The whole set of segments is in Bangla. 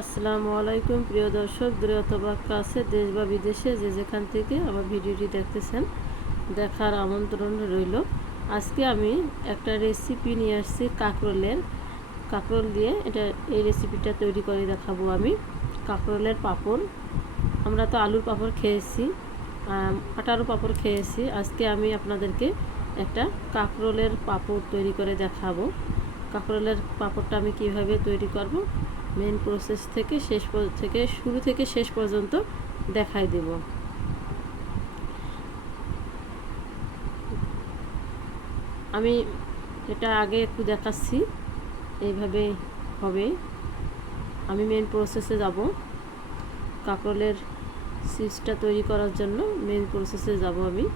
আসসালামু আলাইকুম, প্রিয় দর্শক দূরে অথবা কাছে, দেশ বা বিদেশে যে যেখান থেকে আমার ভিডিওটি দেখতেছেন, দেখার আমন্ত্রণ রইল। আজকে আমি একটা রেসিপি নিয়ে আসছি কাঁকরোলের। কাঁকরোল দিয়ে এটা, এই রেসিপিটা তৈরি করে দেখাবো আমি। কাঁকরোলের পাঁপড়। আমরা তো আলুর পাঁপড় খেয়েছি আটারও পাঁপড় খেয়েছি। আজকে আমি আপনাদেরকে একটা কাঁকরোলের পাঁপড় তৈরি করে দেখাবো। কাঁকরোলের পাঁপড়টা আমি কীভাবে তৈরি করব মেন প্রসেস থেকে শেষ থেকে শুরু থেকে শেষ পর্যন্ত দেখাই দেব। আমি এটা আগে একটু দেখাচ্ছি, এইভাবে হবে। আমি মেন প্রসেসে যাব। কাঁকরোলের চিপসটা তৈরি করার জন্য মেন প্রসেসে যাব আমি।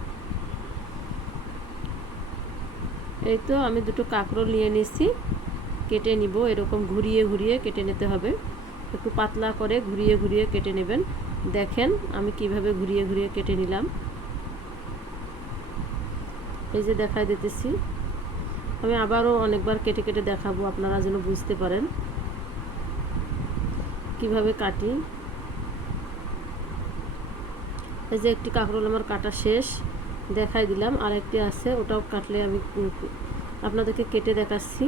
এই তো আমি দুটো কাঁকরোল নিয়ে নিয়েছি। কেটে নিব, এরকম ঘুরিয়ে ঘুরিয়ে কেটে নিতে হবে। একটু পাতলা করে ঘুরিয়ে ঘুরিয়ে কেটে নেবেন। দেখেন আমি কীভাবে ঘুরিয়ে ঘুরিয়ে কেটে নিলাম। এই যে দেখাই দিতেছি। আমি আবারও অনেকবার কেটে কেটে দেখাবো, আপনারা যেন বুঝতে পারেন। কীভাবে কাটি। এই যে একটি কাঁকরোল আমার কাটা শেষ দেখাই দিলাম। আর একটি আছে, ওটাও কাটলে আমি আপনাদেরকে কেটে দেখাচ্ছি।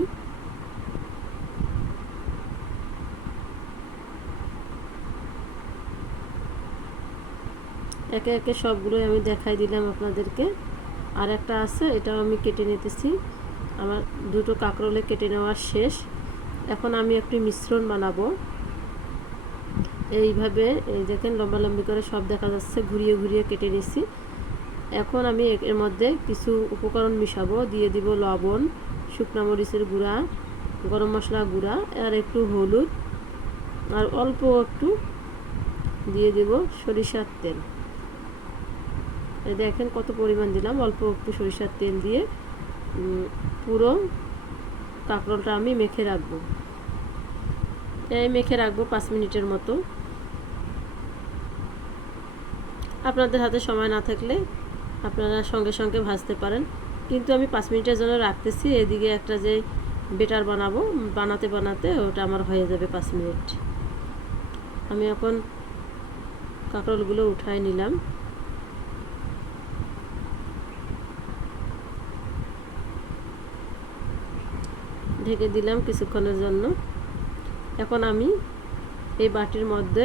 একে একে সবগুলোই আমি দেখাই দিলাম আপনাদেরকে। আর একটা আছে, এটাও আমি কেটে নিতেছি। আমার দুটো কাঁকরোলে কেটে নেওয়া শেষ। এখন আমি একটি মিশ্রণ বানাবো। এইভাবে, এই দেখেন লম্বা লম্বি করে সব দেখা যাচ্ছে, ঘুরিয়ে ঘুরিয়ে কেটে নিছি। এখন আমি এর মধ্যে কিছু উপকরণ মিশাবো। দিয়ে দিব লবণ, শুকনা মরিচের গুঁড়া, গরম মশলা গুঁড়া, আর একটু হলুদ। আর অল্প একটু দিয়ে দেব সরিষার তেল। দেখেন কত পরিমাণ দিলাম। অল্প একটু সরিষার তেল দিয়ে পুরো কাঁকরোলটা আমি মেখে রাখব। এই মেখে রাখব পাঁচ মিনিটের মতো। আপনাদের হাতে সময় না থাকলে আপনারা সঙ্গে সঙ্গে ভাজতে পারেন। কিন্তু আমি পাঁচ মিনিটের জন্য রাখতেছি। এদিকে একটা যে বেটার বানাবো, বানাতে বানাতে ওটা আমার হয়ে যাবে পাঁচ মিনিট। আমি এখন কাঁকরোলগুলো উঠায় নিলাম। ঢেকে দিলাম কিছুক্ষণের জন্য। এখন আমি এই বাটির মধ্যে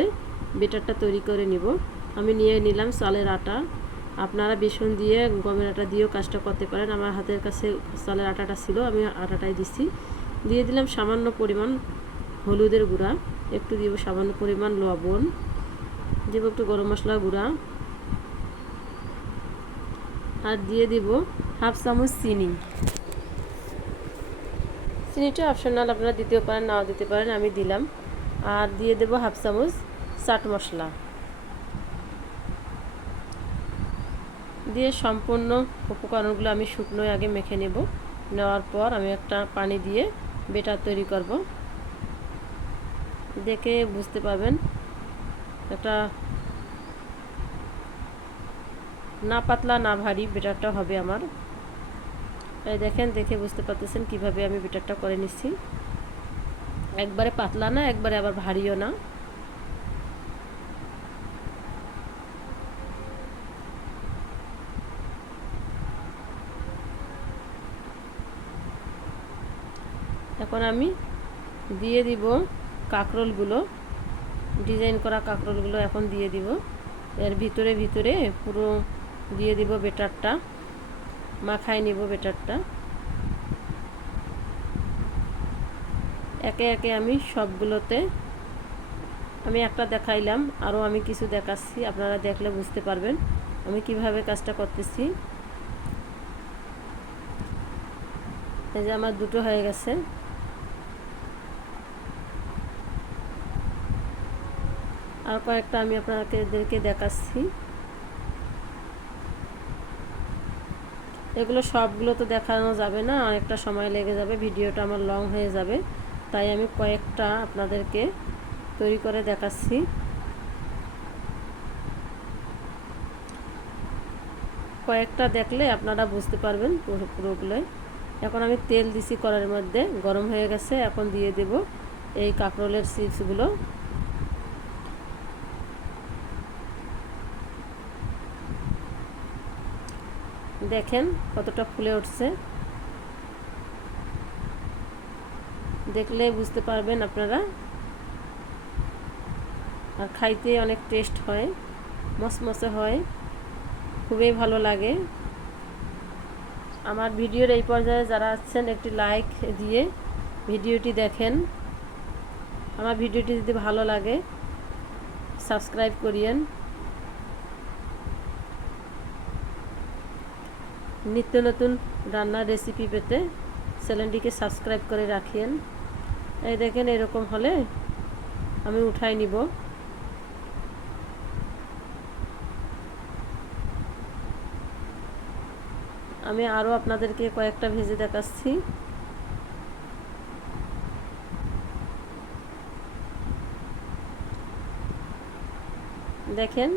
বেটারটা তৈরি করে নিব। আমি নিয়ে নিলাম চালের আটা। আপনারা বেসন দিয়ে গমের আটা দিয়েও কাজটা করতে পারেন। আমার হাতের কাছে চালের আটাটা ছিল, আমি আটাটাই দিছি। দিয়ে দিলাম সামান্য পরিমাণ হলুদের গুঁড়া। একটু দিব সামান্য পরিমাণ লবণ। দিব একটু গরম মশলা গুঁড়া। আর দিয়ে দিব হাফ চামচ চিনি। চিনিটা অপশনাল আপনারা দিতেও পারেন, নাও দিতে পারেন, আমি দিলাম। আর দিয়ে দেব হাফ চামচ চাট মশলা। দিয়ে সম্পূর্ণ উপকরণগুলো আমি শুকনোয় আগে মেখে নেব। নেওয়ার পর আমি একটা পানি দিয়ে বেটার তৈরি করব। দেখে বুঝতে পারবেন, একটা না পাতলা না ভারী বেটারটা হবে আমার। দেখেন, দেখে বুঝতে পারতেছেন কীভাবে আমি বেটারটা করে নিচ্ছি। একবারে পাতলা না, একবারে আবার ভারীও না। এখন আমি দিয়ে দিব কাঁকরোলগুলো। ডিজাইন করা কাঁকরোলগুলো এখন দিয়ে দিব। এর ভিতরে ভিতরে পুরো দিয়ে দিব বেটারটা। মাখাই নিব বেটারটা। একে একে আমি সবগুলোতে, আমি একটা দেখাইলাম আরও আমি কিছু দেখাচ্ছি, আপনারা দেখলে বুঝতে পারবেন আমি কীভাবে কাজটা করতেছি। এই যে আমার দুটো হয়ে গেছে। আর কয়েকটা আমি আপনাদেরকে দেখাচ্ছি। এগুলো সবগুলো তো দেখানো যাবে না, অনেকটা সময় লেগে যাবে, ভিডিওটা আমার লং হয়ে যাবে। তাই আমি কয়েকটা আপনাদেরকে তৈরি করে দেখাচ্ছি। কয়েকটা দেখলে আপনারা বুঝতে পারবেন পুরো পুরোগুলোই। এখন আমি তেল দিছি কড়াইয়ের মধ্যে, গরম হয়ে গেছে, এখন দিয়ে দেব এই কাঁকরোলের চিপসগুলো দেখেন কতটা ফুলে উঠছে। দেখলে বুঝতে পারবেন আপনারা। আর খাইতে অনেক টেস্ট হয় মসমসে হয়, খুবই ভালো লাগে। আমার ভিডিওর এই পর্যায়ে যারা আছেন, একটি লাইক দিয়ে ভিডিওটি দেখেন। আমার ভিডিওটি যদি ভালো লাগে, সাবস্ক্রাইব করিয়েন। নিত্য নতুন রান্নার রেসিপি পেতে চ্যানেলটিকে সাবস্ক্রাইব করে রাখিয়েন এই দেখেন এরকম হলে আমি উঠাই নিব। আমি আরও আপনাদেরকে কয়েকটা ভেজে দেখাচ্ছি। দেখেন,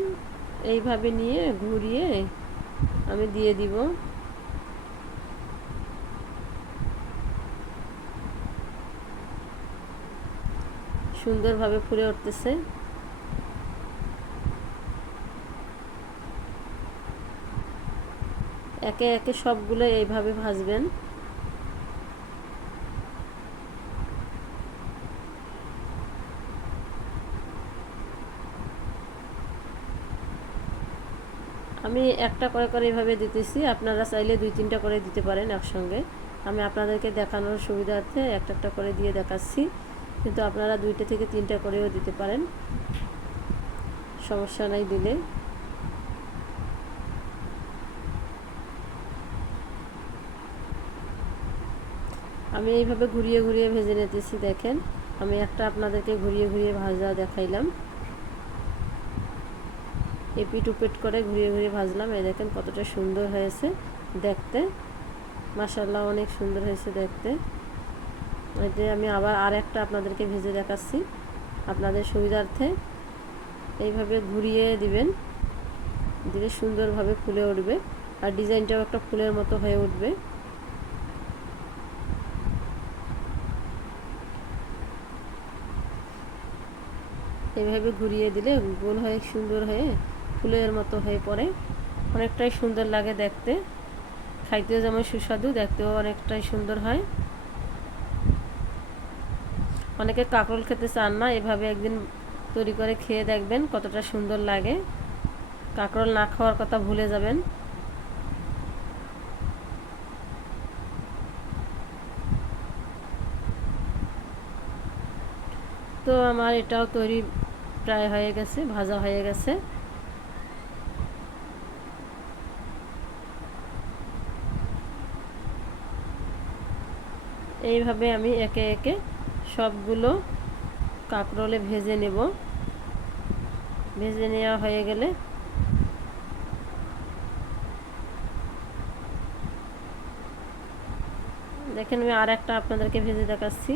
এইভাবে নিয়ে ঘুরিয়ে আমি দিয়ে দিব। সুন্দরভাবে ফুলে উঠতেছে। একে একে সবগুলো এইভাবে ভাজবেন। আমি একটা করে করে এইভাবে দিতেছি। আপনারা চাইলে দুই তিনটা করে দিতে পারেন একসঙ্গে। আমি আপনাদেরকে দেখানোর সুবিধার্থে একটা একটা করে দিয়ে দেখাচ্ছি। কিন্তু আপনারা দুইটা থেকে তিনটা করেও দিতে পারেন। সমস্যা নাই দিলে। আমি এইভাবে ঘুরিয়ে ঘুরিয়ে ভেজে নিতেছি, দেখেন। আমি একটা আপনাদেরকে ঘুরিয়ে ঘুরিয়ে ভাজা দেখাইলাম। এপিট উপিট করে ঘুরিয়ে ঘুরিয়ে ভাজলাম। এই দেখেন কতটা সুন্দর হয়েছে দেখতে। মাসাল্লাহ অনেক সুন্দর হয়েছে দেখতে। এতে আমি আবার আর একটা আপনাদেরকে ভেজে দেখাচ্ছি। আপনাদের সুবিধার্থে এইভাবে ঘুরিয়ে দিবেন। দিলে সুন্দরভাবে ফুলে উঠবে। আর ডিজাইনটাও একটা ফুলের মতো হয়ে উঠবে। এভাবে ঘুরিয়ে দিলে গোল হয়ে, সুন্দর হয়ে ফুলের মতো হয়ে পড়ে। অনেকটাই সুন্দর লাগে দেখতে। খাইতেও যেমন সুস্বাদু, দেখতেও অনেকটাই সুন্দর হয়। অনেকে কাঁকরোল খেতে চান না, এভাবে একদিন তৈরি করে খেয়ে দেখবেন কতটা সুন্দর লাগে। কাঁকরোল না খাওয়ার কথা ভুলে যাবেন। তো আমার এটাও তৈরি প্রায় হয়ে গেছে, ভাজা হয়ে গেছে। এইভাবে আমি একে একে সবগুলো কাঁকরোলে ভেজে নেব। ভেজে নেওয়া হয়ে গেলে দেখেন আমি আর একটা আপনাদেরকে ভেজে দেখাচ্ছি।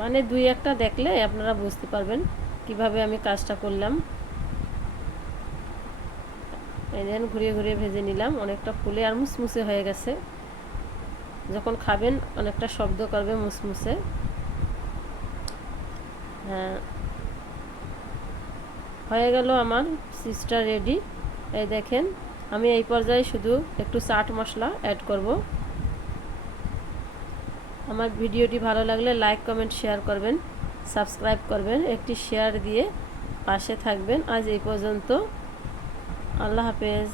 মানে দুই একটা দেখলে আপনারা বুঝতে পারবেন কীভাবে আমি কাজটা করলাম। এই দেখেন ঘুরিয়ে ঘুরিয়ে ভেজে নিলাম, অনেকটা ফুলে আর মুসমুসে হয়ে গেছে। যখন খাবেন, অনেকটা শব্দ করবে মুসমুসে। হ্যাঁ। হয়ে গেল আমার সিস্টার রেডি এই দেখেন, আমি এই পর্যায়ে শুধু একটু চাট মশলা অ্যাড করব। আমার ভিডিওটি ভালো লাগলে লাইক কমেন্ট শেয়ার করবেন সাবস্ক্রাইব করবেন, একটি শেয়ার দিয়ে পাশে থাকবেন। আজ এই পর্যন্ত। আল্লাহ হাফেজ।